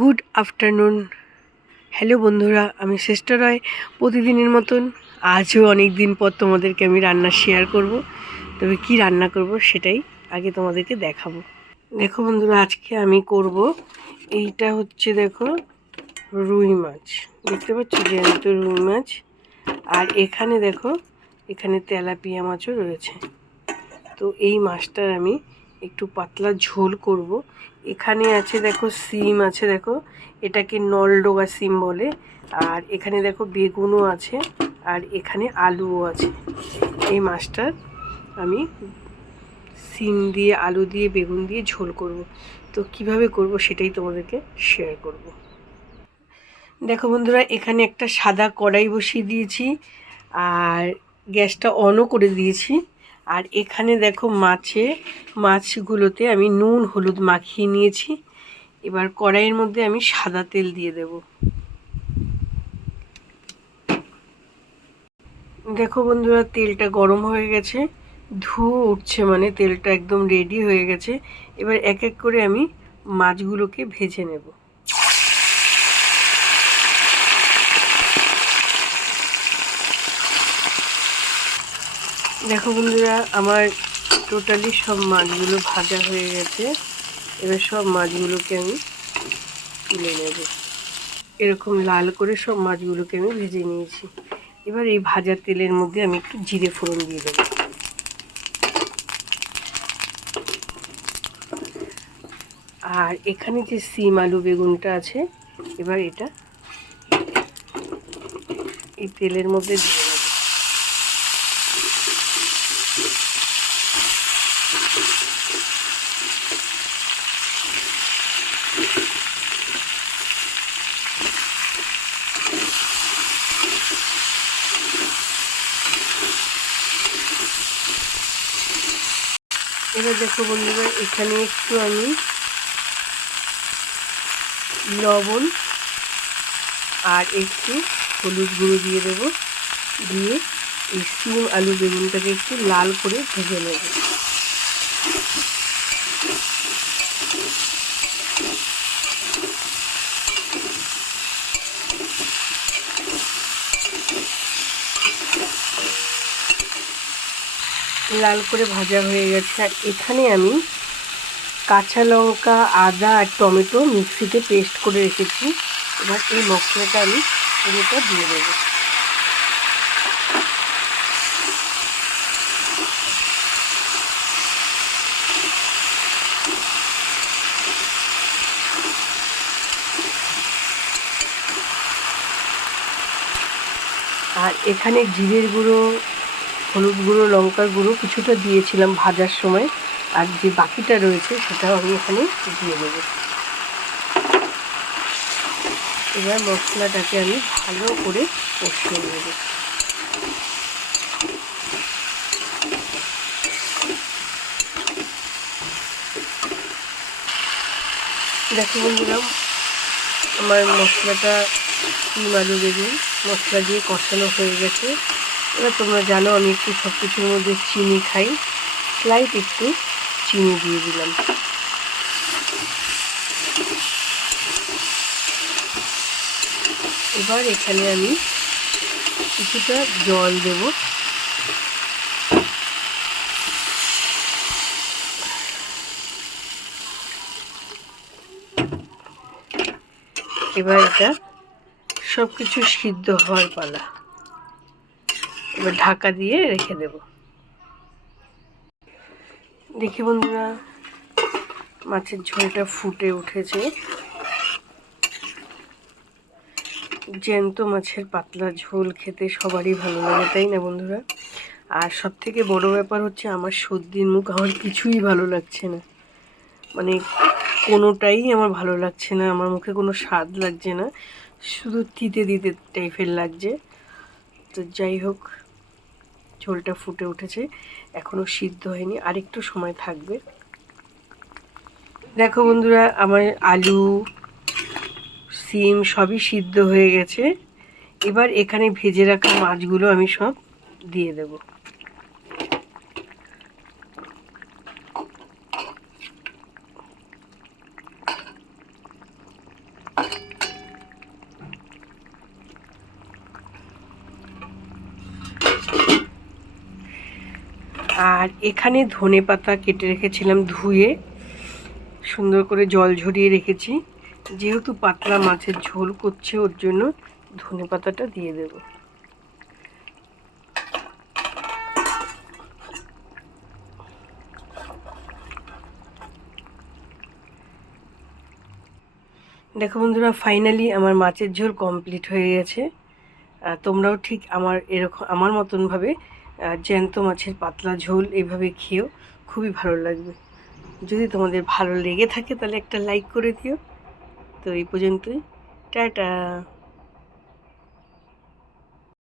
Good afternoon. Hello বন্ধুরা, আমি শ্রেষ্ঠ রায়। প্রতিদিনের মতন আজও অনেক দিন পর তোমাদেরকে আমি রান্না শেয়ার করব। তবে কি রান্না করব সেটাই আগে তোমাদেরকে দেখাবো। দেখো বন্ধুরা, আজকে আমি করব এইটা হচ্ছে, দেখো, রুই মাছ। দেখতে পাচ্ছ, জ্যান্ত রুই মাছ। আর এখানে দেখো, এখানে তেলাপিয়া মাছও রয়েছে। তো এই মাছটার আমি একটু পাতলা ঝোল করব। এখানে আছে দেখো সিম আছে, দেখো এটাকে নলডোগা সিম বলে। আর এখানে দেখো বেগুনও আছে, আর এখানে আলুও আছে। এই মাছটার আমি সিম দিয়ে, আলু দিয়ে, বেগুন দিয়ে ঝোল করব। তো কিভাবে করব সেটাই তোমাদেরকে শেয়ার করব। দেখো বন্ধুরা, এখানে একটা সাদা কড়াই বসিয়ে দিয়েছি আর গ্যাসটা অনও করে দিয়েছি। আর এখানে দেখো মাছগুলোতে আমি নুন হলুদ মাখিয়ে নিয়েছি। এবার কড়াইয়ের মধ্যে আমি সাদা তেল দিয়ে দেব। দেখো বন্ধুরা, তেলটা গরম হয়ে গেছে, ধুয়ো উঠছে, মানে তেলটা একদম রেডি হয়ে গেছে। এবার এক এক করে আমি মাছগুলোকে ভেজে নেব। দেখো বন্ধুরা, আমার টোটালি সব মাছগুলো ভাজা হয়ে গেছে। এবার সব মাছগুলোকে আমি তুলে নেব। এরকম লাল করে সব মাছগুলোকে আমি ভেজে নিয়েছি। এবার এই ভাজা তেলের মধ্যে আমি একটু জিরে ফোড়ন দিয়ে দেবো। আর এখানে যে সিম আলু বেগুনটা আছে, এবার এটা এই তেলের মধ্যে দিয়ে দেবো। এবার দেখো বন্ধুরা, এখানে একটু আমি লবণ আর একটু হলুদ গুঁড়ো দিয়ে দেবো। দিয়ে এই সিম আলু বেগুনটাকে একটু লাল করে ভেজে নেব। লাল করে ভাজা হয়ে গেছে। আর এখানে আমি কাঁচা লঙ্কা, আদা আর টমেটো মিক্সিতে পেস্ট করে রেখেছি। এবার এই মশলাটা আমি পুরোটা দিয়ে দেবো। আর এখানে জিরের গুঁড়ো, হলুদ গুঁড়ো, লঙ্কার গুঁড়ো কিছুটা দিয়েছিলাম ভাজার সময়। আর যে বাকিটা রয়েছে সেটাও আমি এখানে দিয়ে দেবো। এবার মশলাটাকে আমি ভালো করে কষিয়ে নেব। দেখো বন্ধুরা, আমার মশলাটা সিম আলু বেগুন মশলা দিয়ে কষানো হয়ে গেছে। এবার তোমরা জানো আমি একটু সব কিছুর মধ্যে চিনি খাই, স্লাইট একটু চিনি দিয়ে দিলাম। এবার এখানে আমি কিছুটা জল দেব। এবার এটা সব কিছু সিদ্ধ হওয়ার পালা। এবার ঢাকা দিয়ে রেখে দেব। দেখি বন্ধুরা, মাছের ঝোলটা ফুটে উঠেছে। জ্যান্ত মাছের পাতলা ঝোল খেতে সবারই ভালো লাগে, তাই না বন্ধুরা? আর সব থেকে বড় ব্যাপার হচ্ছে আমার সর্দির মুখ, আমার কিছুই ভালো লাগছে না। মানে কোনোটাই আমার ভালো লাগছে না, আমার মুখে কোনো স্বাদ লাগছে না, শুধু তিতে তিতে টাইপের লাগছে। তো যাই হোক, ঝোলটা ফুটে উঠেছে, এখনও সিদ্ধ হয়নি, আরেকটু সময় থাকবে। দেখো বন্ধুরা, আমার আলু সিম সবই সিদ্ধ হয়ে গেছে। এবার এখানে ভেজে রাখা মাছগুলো আমি সব দিয়ে দেব। আর এখানে ধনেপাতা কেটে রেখেছিলাম, ধুয়ে সুন্দর করে জল ঝরিয়ে রেখেছি। যেহেতু পাতলা মাছের ঝোল করছে ওর জন্য ধনেপাতাটা দিয়ে দেব। দেখো বন্ধুরা, ফাইনালি আমার মাছের ঝোল কমপ্লিট হয়ে গেছে। তোমরাও ঠিক আমার মতনভাবে জ্যান্ত মাছের পাতলা ঝোল এইভাবে খেও, খুবই ভালো লাগবে। যদি তোমাদের ভালো লেগে থাকে তাহলে একটা লাইক করে দিও। তো এই পর্যন্তই, টাটা।